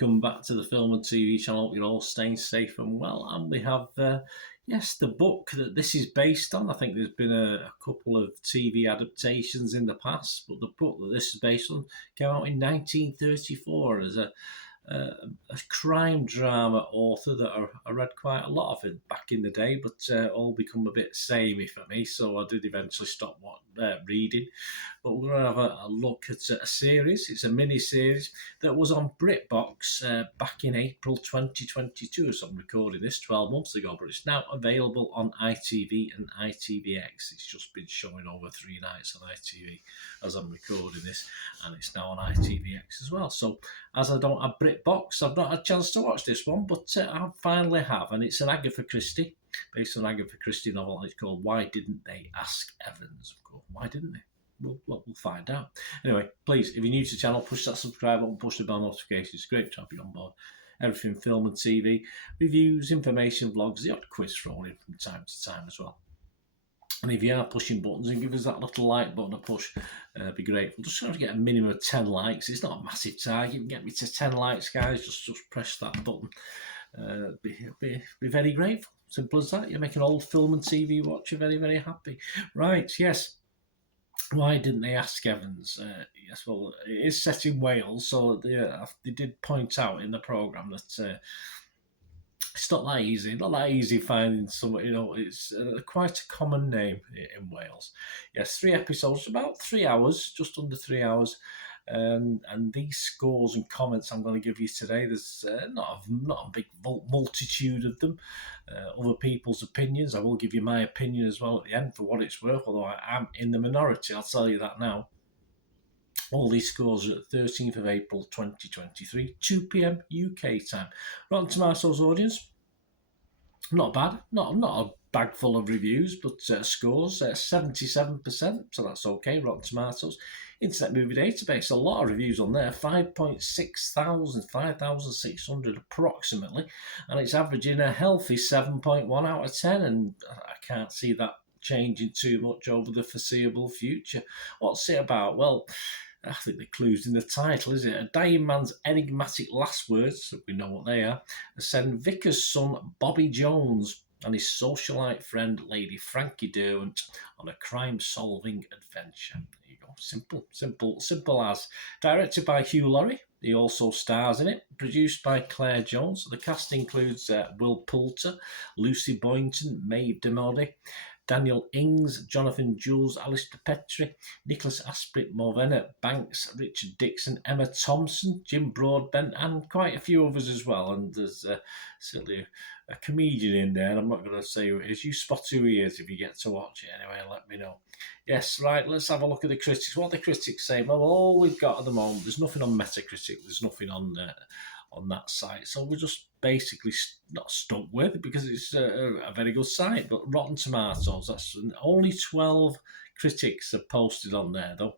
welcome back to the Film and TV channel. Hope you're all staying safe and well. And we have, yes, the book that this is based on. I think there's been a couple of TV adaptations in the past, but the book that this is based on came out in 1934 as a crime drama author that I read quite a lot of it back in the day, but all become a bit samey for me, so I did eventually stop reading. But we're going to have a look at a series. It's a mini-series that was on Britbox back in April 2022, as I'm recording this, 12 months ago, but it's now available on ITV and Itvx. It's just been showing over 3 nights on ITV as I'm recording this, and it's now on Itvx as well. So as I don't have Britbox, I've not had a chance to watch this one, but I finally have, and it's an Agatha Christie, based on Agatha Christie novel. It's called Why Didn't They Ask Evans? Why didn't they? We'll find out. Anyway, please, if you're new to the channel, push that subscribe button, push the bell notifications. It's great to have you on board. Everything film and TV, reviews, information, vlogs, the odd quiz thrown in from time to time as well. And if you are pushing buttons, and give us that little like button a push, be grateful. Just trying to get a minimum of 10 likes. It's not a massive target. You can get me to 10 likes, guys. Just press that button. Be very grateful. Simple as that. You make an old film and TV watcher very, very happy. Right, yes. Why didn't they ask Evans? Yes, well, it is set in Wales, so they did point out in the programme that it's not that easy. Not that easy finding someone. It's quite a common name in Wales. Yes, 3 episodes, about 3 hours, just under 3 hours. And these scores and comments I'm going to give you today, there's not a big multitude of them. Other people's opinions. I will give you my opinion as well at the end for what it's worth, although I am in the minority, I'll tell you that now. All these scores are at 13th of April 2023, 2 p.m. UK time. Rotten Tomatoes audience, not bad. Not a bag full of reviews, but scores 77%, so that's okay. Rotten Tomatoes. Internet Movie Database, a lot of reviews on there, 5,600 approximately, and it's averaging a healthy 7.1 out of 10, and I can't see that changing too much over the foreseeable future. What's it about? Well, I think the clue's in the title, is it? A dying man's enigmatic last words, we know what they are send Vicar's son Bobby Jones and his socialite friend Lady Frankie Derwent on a crime-solving adventure. There you go. Simple as. Directed by Hugh Laurie. He also stars in it. Produced by Claire Jones. The cast includes Will Poulter, Lucy Boynton, Maeve Demody, Daniel Ings, Jonathan Jules, Alistair Petrie, Nicholas Asprit, Morvenna Banks, Richard Dixon, Emma Thompson, Jim Broadbent, and quite a few others as well. And there's certainly a comedian in there, and I'm not going to say who it is. You spot who he is if you get to watch it anyway, let me know. Yes, right, let's have a look at the critics. What the critics say? Well, all we've got at the moment, there's nothing on Metacritic, there's nothing on that site, so we're just basically not stuck with it because it's a very good site. But Rotten Tomatoes, that's only 12 critics have posted on there though.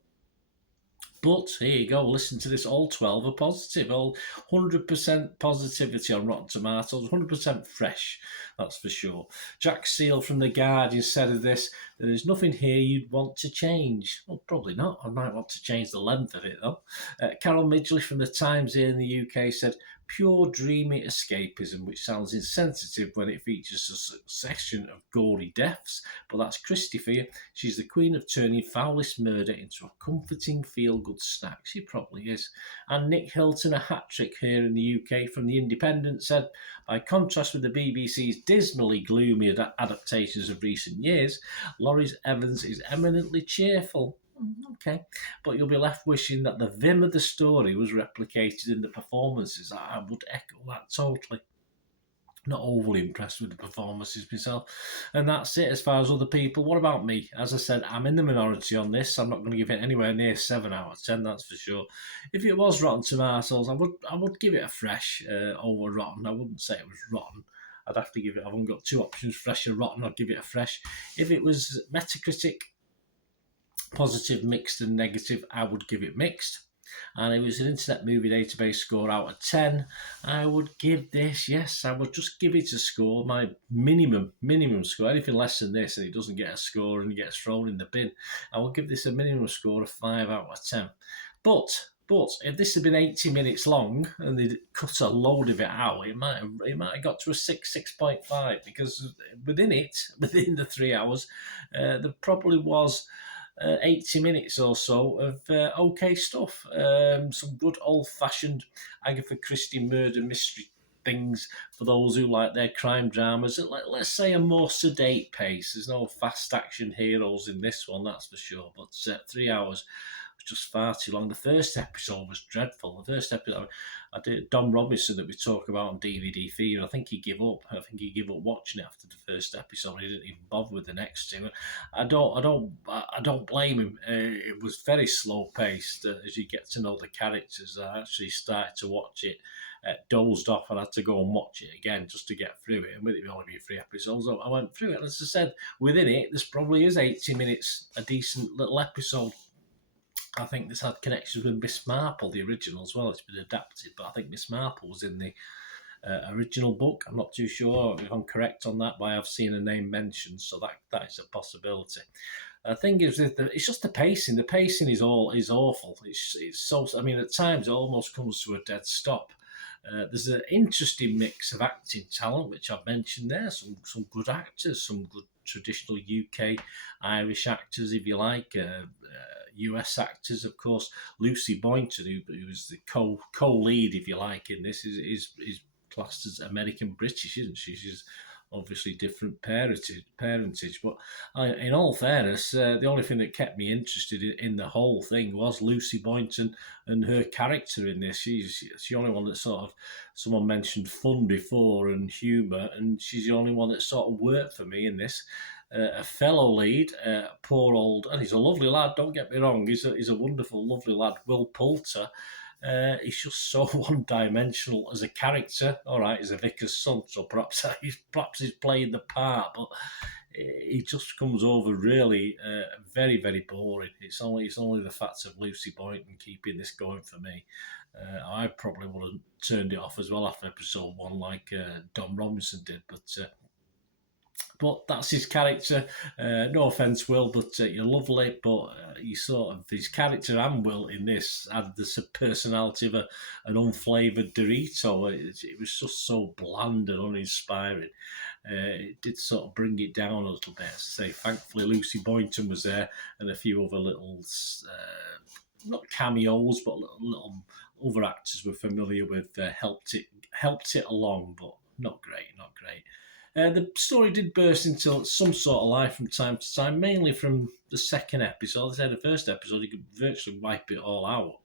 But here you go, listen to this, all 12 are positive, all 100% positivity on Rotten Tomatoes, 100% fresh, that's for sure. Jack Seal from The Guardian said of this, there is nothing here you'd want to change. Well, probably not, I might want to change the length of it though. Carol Midgley from The Times here in the UK said, pure dreamy escapism, which sounds insensitive when it features a succession of gory deaths, but that's Christie for you. She's the queen of turning foulest murder into a comforting feel-good snack. She probably is. And Nick Hilton, a hat-trick here in the UK from The Independent, said, by contrast with the BBC's dismally gloomy adaptations of recent years, Laurie Evans is eminently cheerful. Okay, but you'll be left wishing that the vim of the story was replicated in the performances. I would echo that totally. Not overly impressed with the performances myself. And that's it as far as other people. What about me? As I said, I'm in the minority on this. I'm not going to give it anywhere near 7 out of 10, that's for sure. If it was Rotten Tomatoes, I would give it a fresh over rotten. I wouldn't say it was rotten. I'd have to give it, I've only got 2 options, fresh or rotten. I'd give it a fresh. If it was Metacritic, positive, mixed and negative, I would give it mixed. And it was an Internet Movie Database score out of 10. I would give this, yes, I would just give it a score, my minimum score. Anything less than this and it doesn't get a score and it gets thrown in the bin, I will give this a minimum score of 5 out of 10. But But if this had been 80 minutes long and they'd cut a load of it out, it might have got to a 6.5, because within the 3 hours, there probably was 80 minutes or so of okay stuff. Some good old-fashioned Agatha Christie murder mystery things for those who like their crime dramas at, let's say, a more sedate pace. There's no fast action heroes in this one, that's for sure. But 3 hours was just far too long. The first episode was dreadful. The first episode, I did Don Robinson that we talk about on DVD Fever. I think he gave up. I think he gave up watching it after the first episode. He didn't even bother with the next two. I don't blame him. It was very slow paced. As you get to know the characters, I actually started to watch it, dozed off, and had to go and watch it again just to get through it. And with it only being 3 episodes, I went through it. As I said, within it, this probably is 80 minutes, a decent little episode. I think this had connections with Miss Marple, the original, as well. It's been adapted, but I think Miss Marple was in the original book. I'm not too sure if I'm correct on that, but I have seen a name mentioned, so that is a possibility. The thing is, it's just the pacing. The pacing is awful. It's so. I mean, at times it almost comes to a dead stop. There's an interesting mix of acting talent, which I've mentioned there. Some good actors, some good traditional UK, Irish actors, if you like. US actors, of course. Lucy Boynton, who was the co-lead, if you like, in this, is classed as American British, isn't she? She's obviously different parentage. But in all fairness, the only thing that kept me interested in the whole thing was Lucy Boynton and her character in this. She's the only one that sort of, someone mentioned fun before and humour, and she's the only one that sort of worked for me in this. A fellow lead, poor old, and he's a lovely lad, don't get me wrong, he's a wonderful, lovely lad, Will Poulter. He's just so one-dimensional as a character. All right, he's a vicar's son, so perhaps he's playing the part, but he just comes over really very, very boring. It's only the fact of Lucy Boynton keeping this going for me. I probably would have turned it off as well after episode 1, like Don Robinson did, but that's his character. No offence, Will, but you're lovely. But you sort of, his character and Will in this had the personality of an unflavoured Dorito. It was just so bland and uninspiring. It did sort of bring it down a little bit. As I say, thankfully Lucy Boynton was there, and a few other little, not cameos, but little other actors we're familiar with helped it along, but not great. The story did burst into some sort of life from time to time, mainly from the second episode. As I said, the first episode, you could virtually wipe it all out,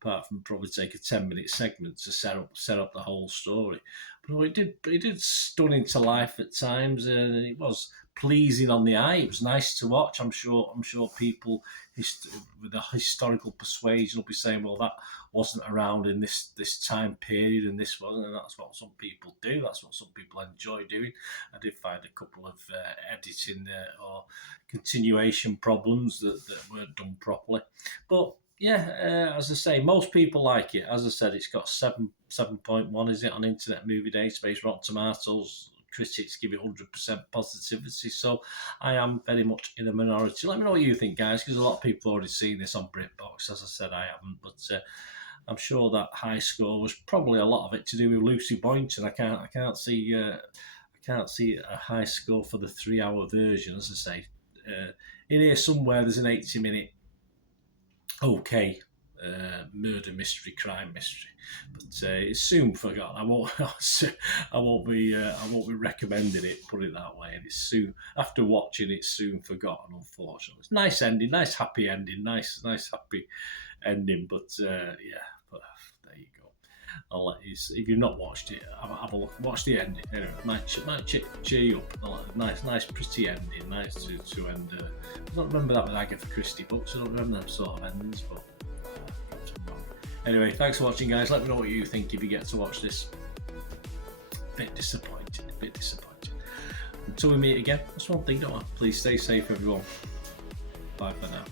apart from probably take a 10-minute segment to set up the whole story. But it did stun into life at times, and it was pleasing on the eye. It was nice to watch. I'm sure people with a historical persuasion will be saying, well, that wasn't around in this time period, and this wasn't, and that's what some people do. That's what some people enjoy doing. I did find a couple of editing or continuation problems that weren't done properly, but yeah, as I say, most people like it. As I said, it's got 7.1, is it, on Internet Movie Database, Rotten Tomatoes. Critics give it 100% positivity, so I am very much in a minority. Let me know what you think, guys, because a lot of people have already seen this on Britbox. As I said, I haven't, but I'm sure that high score was probably a lot of it to do with Lucy Boynton. I can't see a high score for the 3-hour version. As I say, in here somewhere there's an 80-minute okay murder mystery, crime mystery, but it's soon forgotten. I won't be recommending it, put it that way. And it's soon, after watching it, soon forgotten, unfortunately. It's nice ending, nice happy ending, nice happy ending, but yeah, but there you go. I'll let you, if you've not watched it, have a look, watch the ending. Anyway, might cheer you up. Nice pretty ending, nice to end. I don't remember that with Agatha Christie books. I don't remember them sort of endings, but anyway, thanks for watching, guys. Let me know what you think if you get to watch this. Bit disappointed. Until we meet again, that's one thing, don't I? Please stay safe, everyone. Bye for now.